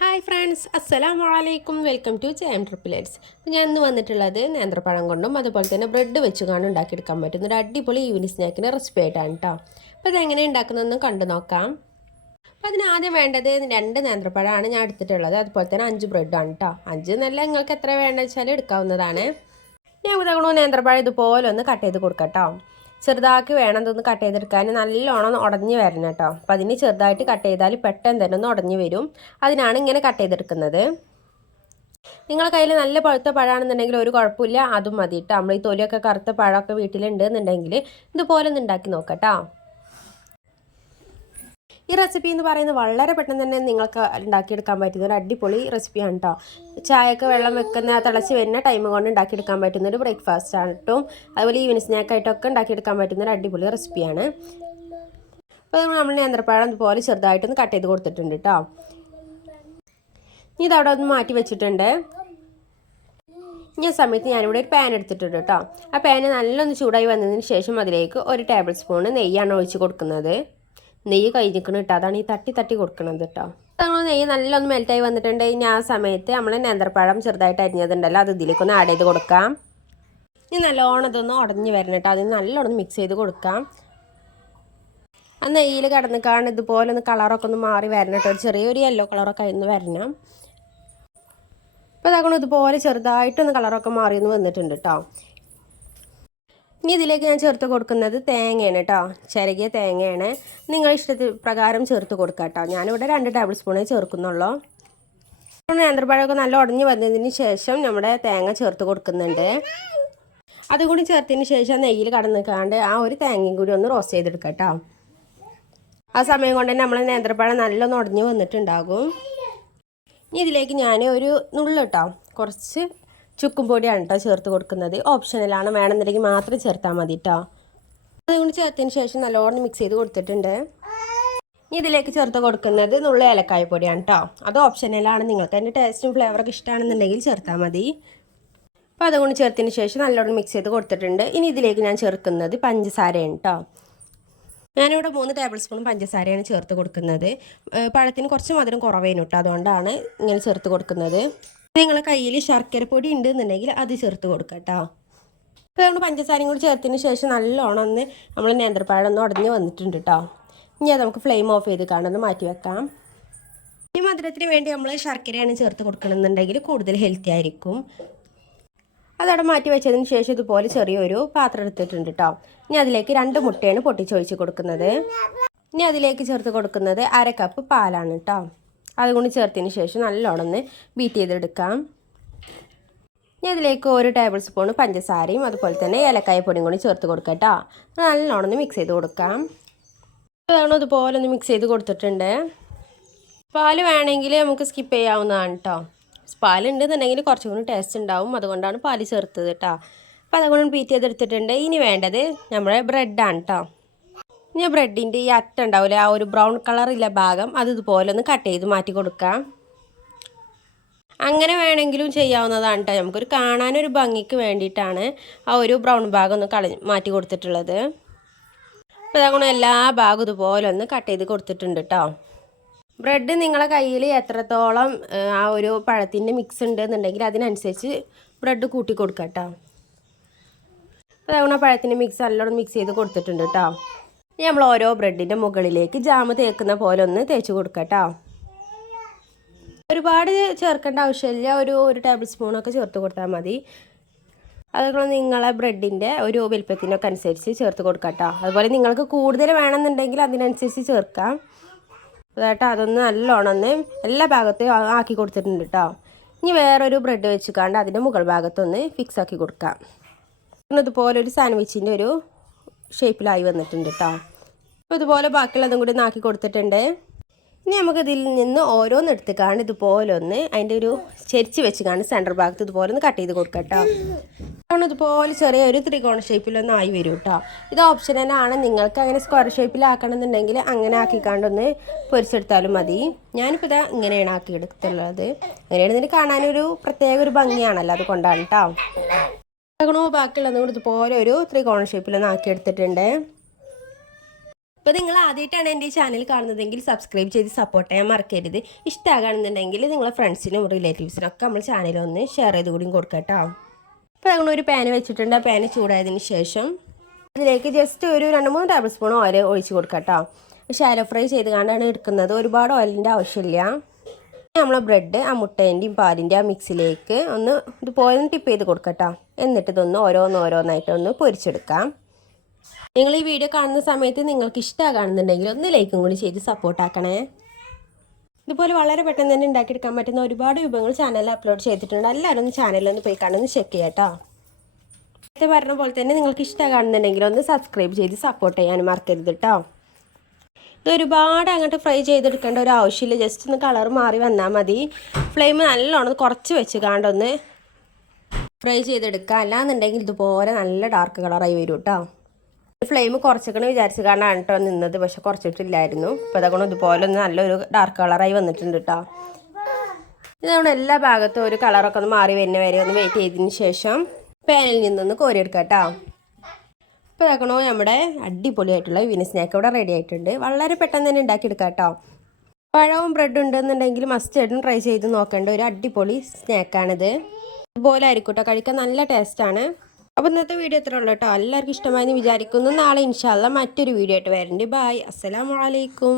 Hi friends, അസ്സലാമു അലൈക്കും. Welcome to ജയം ട്രിപ്പിലേറ്റ്സ്. അപ്പോൾ ഞാൻ ഇന്ന് വന്നിട്ടുള്ളത് നേന്ത്രപ്പഴം കൊണ്ടും അതുപോലെ തന്നെ ബ്രെഡ് വെച്ചുകൊണ്ട് ഉണ്ടാക്കിയെടുക്കാൻ പറ്റുന്ന ഒരു അടിപൊളി ഈവനിങ് സ്നാക്കിൻ്റെ റെസിപ്പി ആയിട്ടാണ് കേട്ടോ. അപ്പോൾ ഇതെങ്ങനെ ഉണ്ടാക്കുന്നതെന്ന് കണ്ടു നോക്കാം. അപ്പോൾ അതിന് ആദ്യം വേണ്ടത് 2 നേന്ത്രപ്പഴമാണ് ഞാൻ എടുത്തിട്ടുള്ളത്. അതുപോലെ തന്നെ 5 ബ്രെഡാണ് കേട്ടോ. 5 നല്ല നിങ്ങൾക്ക് എത്ര വേണ്ടത് വെച്ചാൽ എടുക്കാവുന്നതാണ്. ഞാൻ ഇതങ്ങോട്ട് നേന്ത്രപ്പഴം ഇതുപോലെ ഒന്ന് കട്ട് ചെയ്ത് കൊടുക്കാം കേട്ടോ. ചെറുതാക്കി വേണം ഇതൊന്ന് കട്ട് ചെയ്തെടുക്കാൻ, നല്ലോണം ഉടഞ്ഞ് വരണം കേട്ടോ. അപ്പം അതിന് ചെറുതായിട്ട് കട്ട് ചെയ്താൽ പെട്ടെന്ന് തന്നെ ഒന്ന് ഉടഞ്ഞ് വരും. അതിനാണ് ഇങ്ങനെ കട്ട് ചെയ്തെടുക്കുന്നത്. നിങ്ങളുടെ കയ്യിൽ നല്ല പഴുത്ത പഴമാണെന്നുണ്ടെങ്കിൽ ഒരു കുഴപ്പമില്ല, അതും മതി കേട്ടോ. നമ്മൾ ഈ തൊലിയൊക്കെ കറുത്ത പഴമൊക്കെ വീട്ടിലുണ്ട് എന്നുണ്ടെങ്കിൽ ഇതുപോലെ ഒന്ന് ഉണ്ടാക്കി നോക്കാം കേട്ടോ. ഈ റെസിപ്പി എന്ന് പറയുന്നത് വളരെ പെട്ടെന്ന് തന്നെ നിങ്ങൾക്ക് ഉണ്ടാക്കിയെടുക്കാൻ പറ്റുന്ന ഒരു അടിപൊളി റെസിപ്പിയാണ് കേട്ടോ. ചായക്ക് വെള്ളം വെക്കുന്ന തിളച്ച് വരുന്ന ടൈം കൊണ്ട് ഉണ്ടാക്കിയെടുക്കാൻ പറ്റുന്ന ഒരു ബ്രേക്ക്ഫാസ്റ്റ് ആണ് കേട്ടോ. അതുപോലെ ഈവനിങ് സ്നാക്കായിട്ടൊക്കെ ഉണ്ടാക്കിയെടുക്കാൻ പറ്റുന്ന ഒരു അടിപൊളി റെസിപ്പിയാണ്. അപ്പോൾ നമ്മൾ നേന്ത്രപ്പഴം ഇതുപോലെ ചെറുതായിട്ടൊന്ന് കട്ട് ചെയ്ത് കൊടുത്തിട്ടുണ്ട് കേട്ടോ. ഇനി ഇതവിടെ ഒന്ന് മാറ്റി വെച്ചിട്ടുണ്ട്. ഈ സമയത്ത് ഞാനിവിടെ ഒരു പാൻ എടുത്തിട്ടുണ്ട് കേട്ടോ. ആ പാന് നല്ലൊന്ന് ചൂടായി വന്നതിന് ശേഷം അതിലേക്ക് 1 ടേബിൾ സ്പൂൺ നെയ്യാണ് ഒഴിച്ച് കൊടുക്കുന്നത്. നെയ്യ് കഴിഞ്ഞിരിക്കണം കേട്ടോ, അതാണ് ഈ തട്ടി കൊടുക്കണത് കേട്ടോ. നമ്മൾ നെയ്യ് നല്ലൊന്ന് മെൽറ്റായി വന്നിട്ടുണ്ട്. ഇനി ആ സമയത്ത് നമ്മൾ നേന്ത്രപ്പഴം ചെറുതായിട്ട് അരിഞ്ഞതുണ്ടല്ലോ, അത് ഇതിലേക്കൊന്ന് ആഡ് ചെയ്ത് കൊടുക്കാം. ഇനി നല്ലോണം ഇതൊന്ന് ഉടഞ്ഞ് വരണം കേട്ടോ. അതിന് നല്ലോണം മിക്സ് ചെയ്ത് കൊടുക്കാം. ആ നെയ്യിൽ കിടന്നിക്കാണ് ഇതുപോലെ ഒന്ന് കളറൊക്കെ ഒന്ന് മാറി വരണം കേട്ടോ. ചെറിയൊരു യെല്ലോ കളറൊക്കെ ആയിരുന്നു വരണം. അപ്പോൾ അതാക്കണം ഇതുപോലെ ചെറുതായിട്ടൊന്ന് കളറൊക്കെ മാറിയെന്ന് വന്നിട്ടുണ്ട് കേട്ടോ. ഇനി ഇതിലേക്ക് ഞാൻ ചേർത്ത് കൊടുക്കുന്നത് തേങ്ങയാണ് കേട്ടോ. ചിരകിയ തേങ്ങയാണ്. നിങ്ങൾ ഇഷ്ടത്തിൽ പ്രകാരം ചേർത്ത് കൊടുക്കുക കേട്ടോ. ഞാനിവിടെ 2 ടേബിൾ സ്പൂണേ ചേർക്കുന്നുള്ളൂ. നേന്ത്രപ്പഴമൊക്കെ നല്ല ഉടഞ്ഞ് വന്നതിന് ശേഷം നമ്മുടെ തേങ്ങ ചേർത്ത് കൊടുക്കുന്നുണ്ട്. അതുകൂടി ചേർത്തതിന് ശേഷം നെയ്യിൽ കടന്നിക്കാണ്ട് ആ ഒരു തേങ്ങയും കൂടി ഒന്ന് റോസ്റ്റ് ചെയ്തെടുക്കാം കേട്ടോ. ആ സമയം കൊണ്ട് തന്നെ നമ്മൾ നേന്ത്രപ്പഴം നല്ലൊന്ന് ഉടഞ്ഞ് വന്നിട്ടുണ്ടാകും. ഇനി ഇതിലേക്ക് ഞാൻ ഒരു നുള്ളു കേട്ടോ, കുറച്ച് ചുക്കും പൊടിയാണ് കേട്ടോ ചേർത്ത് കൊടുക്കുന്നത്. ഓപ്ഷണലാണ്, വേണമെന്നുണ്ടെങ്കിൽ മാത്രം ചേർത്താൽ മതി കേട്ടോ. അതുകൊണ്ട് ചേർത്തതിന് ശേഷം നല്ലോണം മിക്സ് ചെയ്ത് കൊടുത്തിട്ടുണ്ട്. ഇനി ഇതിലേക്ക് ചേർത്ത് കൊടുക്കുന്നത് നുള്ള ഏലക്കായ പൊടിയാണ് കേട്ടോ. അത് ഓപ്ഷണലാണ്, നിങ്ങൾക്ക് അതിൻ്റെ ടേസ്റ്റും ഫ്ലേവറൊക്കെ ഇഷ്ടമാണെന്നുണ്ടെങ്കിൽ ചേർത്താൽ മതി. അപ്പോൾ അതുകൊണ്ട് ചേർത്തതിന് ശേഷം നല്ലോണം മിക്സ് ചെയ്ത് കൊടുത്തിട്ടുണ്ട്. ഇനി ഇതിലേക്ക് ഞാൻ ചേർക്കുന്നത് പഞ്ചസാരയാണ് കേട്ടോ. ഞാനിവിടെ 3 ടേബിൾ സ്പൂൺ പഞ്ചസാരയാണ് ചേർത്ത് കൊടുക്കുന്നത്. പഴത്തിന് കുറച്ച് മധുരം കുറവേനു കേട്ടോ, അതുകൊണ്ടാണ് ഇങ്ങനെ ചേർത്ത് കൊടുക്കുന്നത്. നിങ്ങളുടെ കയ്യിൽ ശർക്കര പൊടി ഉണ്ട് എന്നുണ്ടെങ്കിൽ അത് ചേർത്ത് കൊടുക്കുക കേട്ടോ. അപ്പോൾ നമ്മൾ പഞ്ചസാരയും കൂടി ചേർത്തതിന് ശേഷം നല്ലോണം ഒന്ന് നമ്മൾ നേന്ത്രപ്പഴം ഒന്ന് ഉടഞ്ഞ് വന്നിട്ടുണ്ട് കേട്ടോ. ഇനി അത് നമുക്ക് ഫ്ലെയിം ഓഫ് ചെയ്ത് കാണുന്നത് മാറ്റി വെക്കാം. ഈ മധുരത്തിന് വേണ്ടി നമ്മൾ ശർക്കരയാണ് ചേർത്ത് കൊടുക്കണമെന്നുണ്ടെങ്കിൽ കൂടുതൽ ഹെൽത്തി ആയിരിക്കും. അതവിടെ മാറ്റി വെച്ചതിന് ശേഷം ഇതുപോലെ ചെറിയൊരു പാത്രം എടുത്തിട്ടുണ്ട് കേട്ടോ. ഇനി അതിലേക്ക് 2 മുട്ടയാണ് പൊട്ടിച്ചൊഴിച്ച് കൊടുക്കുന്നത്. ഇനി അതിലേക്ക് ചേർത്ത് കൊടുക്കുന്നത് 1/2 കപ്പ് പാലാണ് കേട്ടോ. അതുകൊണ്ട് ചേർത്തതിന് ശേഷം നല്ലോണം ഒന്ന് ബീറ്റ് ചെയ്തെടുക്കാം. ഇനി അതിലേക്ക് 1 ടേബിൾ സ്പൂൺ പഞ്ചസാരയും അതുപോലെ തന്നെ ഏലക്കായ പൊടിയും കൂടി ചേർത്ത് കൊടുക്കാം കേട്ടോ. നല്ലോണം ഒന്ന് മിക്സ് ചെയ്ത് കൊടുക്കാം. അതാണ് ഇതുപോലെ ഒന്ന് മിക്സ് ചെയ്ത് കൊടുത്തിട്ടുണ്ട്. പാല് വേണമെങ്കിൽ നമുക്ക് സ്കിപ്പ് ചെയ്യാവുന്നതാണ് കേട്ടോ. പാലുണ്ടെന്നുണ്ടെങ്കിൽ കുറച്ചും കൂടി ടേസ്റ്റ് ഉണ്ടാവും, അതുകൊണ്ടാണ് പാല് ചേർത്തത് കേട്ടോ. അപ്പോൾ അതുകൊണ്ട് ബീറ്റ് ചെയ്തെടുത്തിട്ടുണ്ട്. ഇനി വേണ്ടത് നമ്മുടെ ബ്രെഡാണ് കേട്ടോ. ഇനി ബ്രെഡിൻ്റെ ഈ അറ്റ ഉണ്ടാവില്ല, ആ ഒരു ബ്രൗൺ കളറില്ല ഭാഗം, അത് ഇതുപോലെ ഒന്ന് കട്ട് ചെയ്ത് മാറ്റി കൊടുക്കാം. അങ്ങനെ വേണമെങ്കിലും ചെയ്യാവുന്നതാണ് കേട്ടോ. നമുക്കൊരു കാണാനൊരു ഭംഗിക്ക് വേണ്ടിയിട്ടാണ് ആ ഒരു ബ്രൗൺ ഭാഗം ഒന്ന് മാറ്റി കൊടുത്തിട്ടുള്ളത്. അപ്പോൾ അതുകൊണ്ട് എല്ലാ ഭാഗവും ഇതുപോലെ ഒന്ന് കട്ട് ചെയ്ത് കൊടുത്തിട്ടുണ്ട് കേട്ടോ. ബ്രെഡ് നിങ്ങളെ കയ്യിൽ എത്രത്തോളം ആ ഒരു പഴത്തിൻ്റെ മിക്സ് ഉണ്ട് എന്നുണ്ടെങ്കിൽ അതിനനുസരിച്ച് ബ്രെഡ് കൂട്ടി കൊടുക്കുക കേട്ടോ. അപ്പോൾ അതുകൊണ്ട് പഴത്തിൻ്റെ മിക്സ് നല്ലോണം മിക്സ് ചെയ്ത് കൊടുത്തിട്ടുണ്ട് കേട്ടോ. ഇനി നമ്മൾ ഓരോ ബ്രെഡിൻ്റെ മുകളിലേക്ക് ജാം തേക്കുന്ന പോലെ ഒന്ന് തേച്ച് കൊടുക്കുക കേട്ടോ. ഒരുപാട് ചേർക്കേണ്ട ആവശ്യമില്ല, ഒരു ടേബിൾ സ്പൂണൊക്കെ ചേർത്ത് കൊടുത്താൽ മതി. അതുപോലെ നിങ്ങളെ ബ്രെഡിൻ്റെ ഒരു വലിപ്പത്തിനൊക്കെ അനുസരിച്ച് ചേർത്ത് കൊടുക്കുക കേട്ടോ. അതുപോലെ നിങ്ങൾക്ക് കൂടുതൽ വേണമെന്നുണ്ടെങ്കിൽ അതിനനുസരിച്ച് ചേർക്കാം. അതായിട്ട് അതൊന്ന് നല്ലോണം ഒന്ന് എല്ലാ ഭാഗത്തും ആക്കി കൊടുത്തിട്ടുണ്ട് കേട്ടോ. ഇനി വേറൊരു ബ്രെഡ് വെച്ചിക്കാണ്ട് അതിൻ്റെ മുകൾ ഭാഗത്തൊന്ന് ഫിക്സ് ആക്കി കൊടുക്കാം. ഇതുപോലെ ഒരു സാൻഡ്വിച്ചിൻ്റെ ഒരു ഷേപ്പിലായി വന്നിട്ടുണ്ട് കേട്ടോ. അപ്പോൾ ഇതുപോലെ ബാക്കിയുള്ളതും കൂടി ആക്കി കൊടുത്തിട്ടുണ്ട്. ഇനി നമുക്ക് ഇതിൽ നിന്ന് ഓരോന്ന് എടുത്തുകാണ്ട് ഇതുപോലെ ഒന്ന് അതിൻ്റെ ഒരു ചെരിച്ച് വെച്ചുകാണ്ട് സെൻറ്റർ ഭാഗത്ത് ഇതുപോലെ ഒന്ന് കട്ട് ചെയ്ത് കൊടുക്കാം കേട്ടോ. അതുകൊണ്ട് ഇതുപോലെ ചെറിയൊരു ത്രികോണ ഷേപ്പിലൊന്നും ആയി വരും കേട്ടോ. ഇത് ഓപ്ഷനലാണ്, നിങ്ങൾക്ക് അങ്ങനെ സ്ക്വയർ ഷേപ്പിലാക്കണമെന്നുണ്ടെങ്കിൽ അങ്ങനെ ആക്കിക്കാണ്ടൊന്ന് പൊരിച്ചെടുത്താലും മതി. ഞാനിപ്പോൾ ഇതാ ഇങ്ങനെയാണ് ആക്കിയെടുത്തുള്ളത്. അങ്ങനെയാണെന്നിട്ട് കാണാനൊരു പ്രത്യേക ഒരു ഭംഗിയാണല്ലോ, അതുകൊണ്ടാണ് കേട്ടോ. അതുകൊണ്ട് ബാക്കിയുള്ളതും കൂടി ഇതുപോലെ ഒരു ത്രികോണ ഷേപ്പിലൊന്ന് ആക്കിയെടുത്തിട്ടുണ്ട്. അപ്പോൾ നിങ്ങൾ ആദ്യമായിട്ടാണ് എൻ്റെ ഈ ചാനൽ കാണുന്നതെങ്കിൽ സബ്സ്ക്രൈബ് ചെയ്ത് സപ്പോർട്ട് ചെയ്യാൻ മറക്കരുത്. ഇഷ്ടമാകുകയാണെന്നുണ്ടെങ്കിൽ നിങ്ങളെ ഫ്രണ്ട്സിനും റിലേറ്റീവ്സിനും ഒക്കെ നമ്മൾ ചാനലൊന്ന് ഷെയർ ചെയ്ത് കൂടി കൊടുക്കട്ടോ. അപ്പോൾ ഞങ്ങളൊരു പാന് വെച്ചിട്ടുണ്ട്. ആ പാന് ചൂടായതിന് ശേഷം ഇതിലേക്ക് ജസ്റ്റ് ഒരു 2-3 ടേബിൾ സ്പൂൺ ഓയിൽ ഒഴിച്ച് കൊടുക്കട്ടോ. ഷാലോ ഫ്രൈ ചെയ്ത് കണ്ടാണ് എടുക്കുന്നത്. ഒരുപാട് ഓയിലിൻ്റെ ആവശ്യമില്ല. നമ്മൾ ബ്രെഡ് ആ മുട്ടേൻ്റെയും പാലിൻ്റെ ആ മിക്സിലേക്ക് ഒന്ന് ഇതുപോലെ ടിപ്പ് ചെയ്ത് കൊടുക്കട്ടോ. എന്നിട്ട് ഇതൊന്ന് ഓരോന്നായിട്ട് ഒന്ന് പൊരിച്ചെടുക്കാം. നിങ്ങൾ ഈ വീഡിയോ കാണുന്ന സമയത്ത് നിങ്ങൾക്ക് ഇഷ്ടമാകുന്നുണ്ടെങ്കിൽ ഒന്ന് ലൈക്കും കൂടി ചെയ്ത് സപ്പോർട്ടാക്കണേ. ഇതുപോലെ വളരെ പെട്ടെന്ന് തന്നെ ഉണ്ടാക്കിയെടുക്കാൻ പറ്റുന്ന ഒരുപാട് വിഭവങ്ങൾ ചാനലിൽ അപ്ലോഡ് ചെയ്തിട്ടുണ്ട്. എല്ലാവരും ഒന്ന് ചാനലിലൊന്ന് പോയി കാണുന്ന ചെക്ക് ചെയ്യാം കേട്ടോ. നേരത്തെ പറഞ്ഞ പോലെ തന്നെ നിങ്ങൾക്ക് ഇഷ്ടമാകുന്നുണ്ടെങ്കിൽ ഒന്ന് സബ്സ്ക്രൈബ് ചെയ്ത് സപ്പോർട്ട് ചെയ്യാൻ മറക്കരുത് കേട്ടോ. ഇത് ഒരുപാട് അങ്ങോട്ട് ഫ്രൈ ചെയ്തെടുക്കേണ്ട ഒരു ആവശ്യമില്ല. ജസ്റ്റ് ഒന്ന് കളർ മാറി വന്നാൽ മതി. ഫ്ലെയിം നല്ലോണം കുറച്ച് വെച്ച് കാണ്ടൊന്ന് ഫ്രൈ ചെയ്തെടുക്കുക. അല്ലാന്നുണ്ടെങ്കിൽ ഇതുപോലെ നല്ല ഡാർക്ക് കളറായി വരും കേട്ടോ. ഫ്ലെയിം കുറച്ചൊക്കെ വിചാരിച്ച് കാണ്ടാണ് കേട്ടോ നിന്നത്, പക്ഷെ കുറച്ചിട്ടില്ലായിരുന്നു. അപ്പോൾ അതൊക്കെ ഇതുപോലെ ഒന്ന് നല്ലൊരു ഡാർക്ക് കളറായി വന്നിട്ടുണ്ട് കേട്ടോ. ഇത് നമ്മുടെ എല്ലാ ഭാഗത്തും ഒരു കളറൊക്കെ ഒന്ന് മാറി വരുന്ന വരെ ഒന്ന് വെയിറ്റ് ചെയ്തതിന് ശേഷം പാനിൽ നിന്നൊന്ന് കോരിയെടുക്കാം കേട്ടോ. ഇപ്പോൾ ഇതാക്കണോ നമ്മുടെ അടിപൊളിയായിട്ടുള്ള ഈവനിങ് സ്നാക്ക് ഇവിടെ റെഡി ആയിട്ടുണ്ട്. വളരെ പെട്ടെന്ന് തന്നെ ഉണ്ടാക്കിയെടുക്കാം കേട്ടോ. പഴവും ബ്രെഡ് ഉണ്ടെന്നുണ്ടെങ്കിൽ മസ്റ്റായിട്ടും ട്രൈ ചെയ്ത് നോക്കേണ്ട ഒരു അടിപൊളി സ്നാക്കാണിത്. ഇതുപോലെ ആയിരിക്കും കേട്ടോ, കഴിക്കാൻ നല്ല ടേസ്റ്റാണ്. അപ്പോൾ ഇന്നത്തെ വീഡിയോ ഇത്ര ഉള്ളൂ കേട്ടോ. എല്ലാവർക്കും ഇഷ്ടമായെന്ന് വിചാരിക്കുന്നു. നാളെ ഇൻഷാ അല്ലാഹ് മറ്റൊരു വീഡിയോ ആയിട്ട് വരുന്നുണ്ട്. ബൈ, അസ്സലാമു അലൈക്കും.